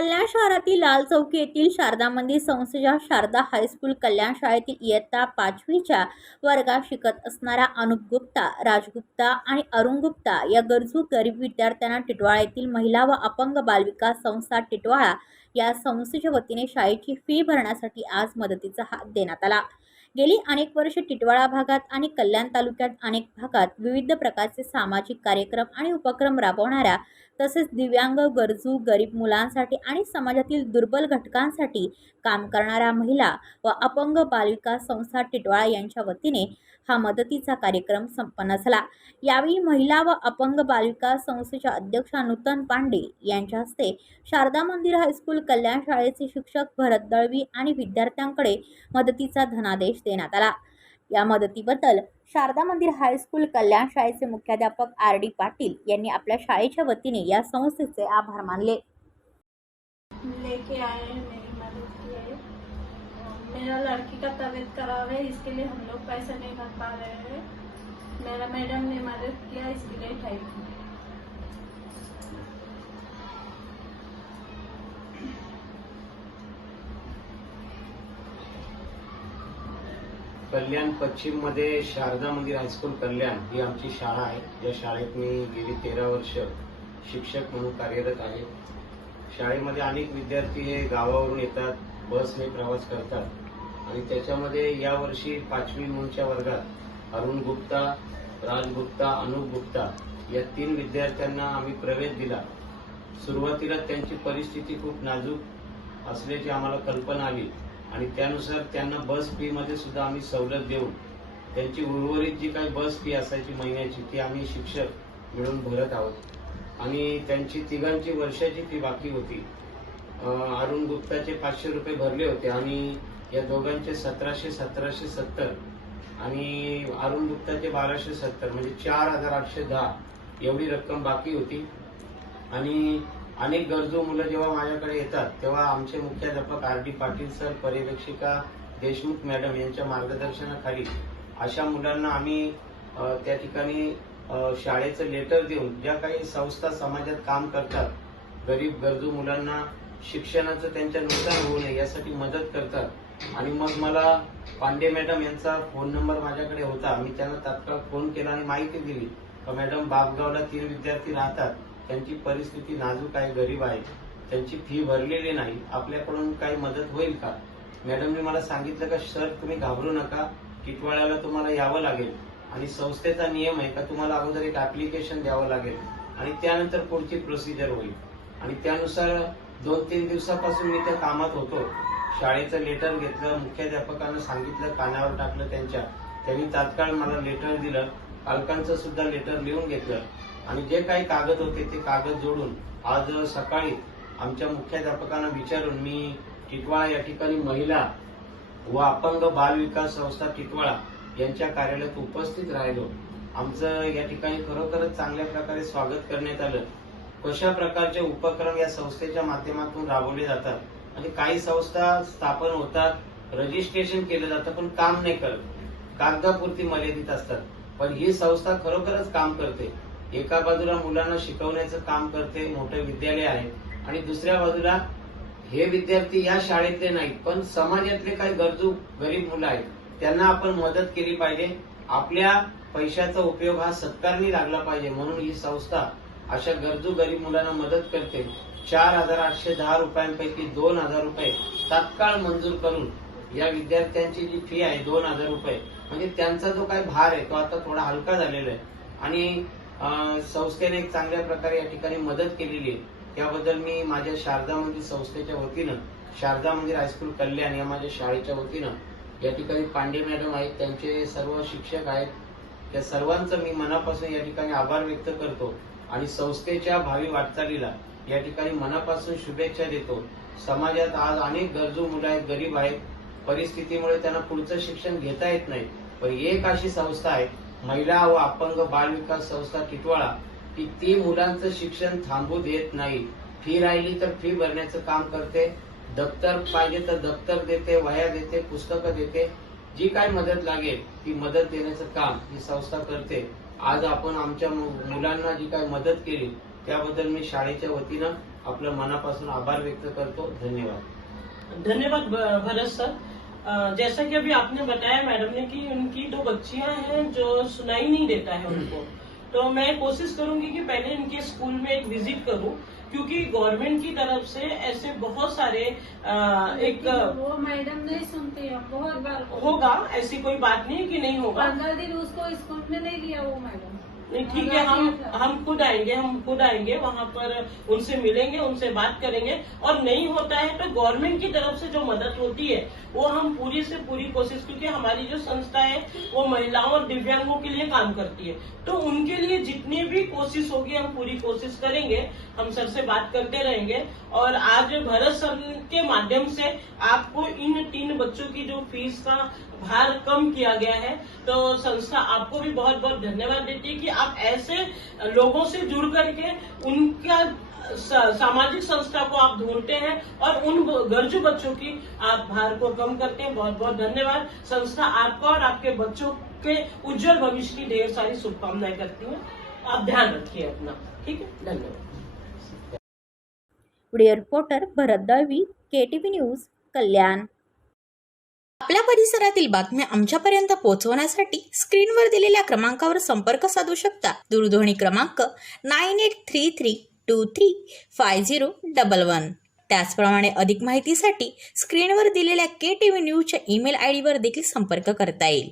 कल्याण शहरातील लाल चौकी येथील शारदा मंदिर संस्थेच्या शारदा हायस्कूल कल्याण शाळेतील इयत्ता 5वीच्या वर्गात शिकत असणाऱ्या अनुप गुप्ता, राज गुप्ता आणि अरुण गुप्ता या गरजू गरीब विद्यार्थ्यांना टिटवाळा येथील महिला व अपंग बालविकास संस्था टिटवाळा या संस्थेच्या वतीने शाळेची फी भरण्यासाठी आज मदतीचा हात देण्यात आला। गेली अनेक वर्षे टिटवाळा भागात आणि कल्याण तालुक्यात अनेक भागात विविध प्रकारचे सामाजिक कार्यक्रम आणि उपक्रम राबवणाऱ्या तसेच दिव्यांग, गरजू, गरीब मुलांसाठी आणि समाजातील दुर्बल घटकांसाठी काम करणाऱ्या महिला व अपंग बालविकास संस्था टिटवाळा यांच्या वतीने हा मदतीचा कार्यक्रम संपन्न झाला। यावेळी महिला व अपंग बालविकास संस्थेच्या अध्यक्षा नूतन पांडे यांच्या हस्ते शारदा मंदिर हायस्कूल कल्याण शाळेचे शिक्षक भरत दळवी आणि विद्यार्थ्यांकडे मदतीचा धनादेश देण्यात आला। या मदतीबद्दल शारदा मंदिर हायस्कूल कल्याण शाळेचे मुख्याध्यापक RD पाटील यांनी आपल्या शाळेच्या वतीने या संस्थेचे आभार मानले। लेके आए हैं, मेरी मदद की है। मेरा लड़की का तबीयत खराब है, इसके लिए हम लोग पैसा नहीं भर पा रहे हैं। मेरा मैडम ने मदद किया, इसके लिए थैंक यू। कल्याण पश्चिम मध्ये शारदा मंदिर हायस्कूल कल्याण ही आमची शाळा आहे। या शाळेत मी गेली 13 वर्ष शिक्षक म्हणून कार्यरत आहे। शाळेमध्ये अनेक विद्यार्थी हे गावावरून येतात, बसने प्रवास करतात आणि त्याच्यामध्ये यावर्षी 5वी मुलांच्या वर्गात अरुण गुप्ता, राज गुप्ता, अनुप गुप्ता या 3 विद्यार्थ्यांना आम्ही प्रवेश दिला। सुरुवातीला त्यांची परिस्थिती खूप नाजूक असल्याची आम्हाला कल्पना आली आणि त्यानुसार त्यांना बस फी मध्ये सुद्धा आम्ही सवलत देऊन त्यांची उर्वरित जी काही बस फी असायची महिन्याची ती आम्ही शिक्षक मिळून भरत आहोत आणि त्यांची तिघांची वर्षाची फी बाकी होती। अरुण गुप्ताचे 500 रुपये भरले होते आणि या दोघांचे 1770 आणि अरुण गुप्ताचे 1270 म्हणजे 4810 एवढी रक्कम बाकी होती। आणि अनेक गरजू मुलं जेव्हा माझ्याकडे येतात तेव्हा आमचे मुख्याध्यापक RD पाटील सर, पर्यवेक्षिका देशमुख मॅडम यांच्या मार्गदर्शनाखाली अशा मुलांना आम्ही त्या ठिकाणी शाळेचं लेटर देऊन ज्या काही संस्था समाजात काम करतात, गरीब गरजू मुलांना शिक्षणाचं त्यांच्या नुकसान होऊ नये यासाठी मदत करतात। आणि मग मला पांडे मॅडम यांचा फोन नंबर माझ्याकडे होता, मी त्यांना तात्काळ फोन केला आणि माहिती दिली की मॅडम बापगावला 3 विद्यार्थी राहतात, त्यांची परिस्थिती नाजूक आहे, गरीब आहे, त्यांची फी भरलेली नाही, आपल्याकडून काही मदत होईल का? मॅडमने मला सांगितलं का सर तुम्ही घाबरू नका, टिटवाळ्याला तुम्हाला यावं लागेल आणि संस्थेचा नियम आहे का तुम्हाला अगोदर एक ऍप्लिकेशन द्यावं लागेल आणि त्यानंतर पुढची प्रोसिजर होईल। आणि त्यानुसार 2-3 दिवसापासून मी त्या कामात होतो। शाळेचं लेटर घेतलं, मुख्याध्यापकांना सांगितलं, कानावर टाकलं त्यांनी तात्काळ मला लेटर दिलं, पालकांचं सुद्धा लेटर लिहून घेतलं आणि जे काही कागद होते ते कागद जोडून आज सकाळी आमच्या मुख्याध्यापकांना विचारून मी टिटवाळा या ठिकाणी महिला व अपंग बाल विकास संस्था टिटवाळा यांच्या कार्यालयात उपस्थित राहिलो। आमचं या ठिकाणी खरोखरच चांगल्या प्रकारे स्वागत करण्यात आलं। कशा प्रकारचे उपक्रम या संस्थेच्या माध्यमातून राबवले जातात, म्हणजे काही संस्था स्थापन होतात, रजिस्ट्रेशन केलं जातं पण काम नाही करत, कागदापुरती मर्यादित असतात, पण ही संस्था खरोखरच काम करते। एका बाजूला मुलांना शिकवण्याचं काम करते, मोठे विद्यालय आहे आणि दुसऱ्या बाजूला हे विद्यार्थी या शाळेतले नाहीत पण समाजातले काही गरजू गरीब मुलं आहेत, त्यांना आपण मदत केली पाहिजे। आपल्या पैशाचा उपयोग हा सत्कारणी लागला पाहिजे, म्हणून ही संस्था अशा गरजू गरीब मुलांना मदत करते। 4810 रुपयांपैकी 2000 रुपये तात्काळ मंजूर करून या विद्यार्थ्यांची जी फी आहे 2000 रुपये, म्हणजे त्यांचा जो काही भार आहे तो आता थोडा हलका झालेला आहे आणि संस्थेने एक चांगल्या प्रकारे या ठिकाणी मदत केलेली आहे। त्याबद्दल मी माझ्या शारदा मंदिर संस्थेच्या वतीनं, शारदा मंदिर हायस्कूल कल्याण या माझ्या शाळेच्या वतीनं, या ठिकाणी पांडे मॅडम आहेत, त्यांचे सर्व शिक्षक आहेत, त्या सर्वांचं मी मनापासून या ठिकाणी आभार व्यक्त करतो आणि संस्थेच्या भावी वाटचालीला या ठिकाणी मनापासून शुभेच्छा देतो। समाजात आज अनेक गरजू मुलं आहेत, गरीब आहेत, परिस्थितीमुळे त्यांना पुढचं शिक्षण घेता येत नाही, पण एक अशी संस्था आहे महिला व अपंग बाल विकास संस्था टिटवाळा, ती मुलांचं शिक्षण थांबू देत नाही। फी राहिली तर फी भरण्याचं काम करते, दप्तर पाहिजे तर दप्तर देते, वह्या देते, पुस्तकं देते, जी काही मदत लागेल ती मदत देण्याचं काम ही संस्था करते। आज आपण आमच्या मुलांना जी काही मदत केली त्याबद्दल मी शाळेच्या वतीनं आपलं मनापासून आभार व्यक्त करतो. धन्यवाद. धन्यवाद भरत सर। जैसा कि अभी आपने बताया मैडम ने कि उनकी 2 बच्चियां हैं जो सुनाई नहीं देता है उनको, तो मैं कोशिश करूंगी कि पहले इनके स्कूल में एक विजिट करूं, क्योंकि गवर्नमेंट की तरफ से ऐसे बहुत सारे एक वो मैडम नहीं सुनती है, बहुत बार होगा, ऐसी कोई बात नहीं कि नहीं होगा। 15 दिन उसको स्कूल में नहीं लिया वो मैडम। नहीं ठीक है, हम खुद आएंगे वहाँ पर, उनसे मिलेंगे, उनसे बात करेंगे, और नहीं होता है तो गवर्नमेंट की तरफ से जो मदद होती है वो हम पूरी से पूरी कोशिश, क्योंकि हमारी जो संस्था है वो महिलाओं और दिव्यांगों के लिए काम करती है, तो उनके लिए जितनी भी कोशिश होगी हम पूरी कोशिश करेंगे। हम सर से बात करते रहेंगे, और आज भरत सर के माध्यम से आपको इन 3 बच्चों की जो फीस का भार कम किया गया है, तो संस्था आपको भी बहुत बहुत धन्यवाद देती है कि आप ऐसे लोगों से जुड़ करके उनका सामाजिक संस्था को आप ढूंढते हैं और उन गर्जू बच्चों की आप भार को कम करते हैं। बहुत बहुत धन्यवाद। संस्था आपका और आपके बच्चों के उज्जवल भविष्य की ढेर सारी शुभकामनाएं करती है। आप ध्यान रखिए अपना, ठीक है, धन्यवाद। व्हिडिओ रिपोर्टर भरत दळवी, KTV न्यूज, कल्याण। आपल्या परिसरातील बातम्या आमच्यापर्यंत पोहोचवण्यासाठी स्क्रीनवर दिलेल्या क्रमांकावर संपर्क साधू शकता. दूरध्वनी क्रमांक 9833235011. त्याचप्रमाणे अधिक माहितीसाठी स्क्रीनवर दिलेल्या KTV न्यूजच्या ईमेल ID वर देखील संपर्क करता येईल.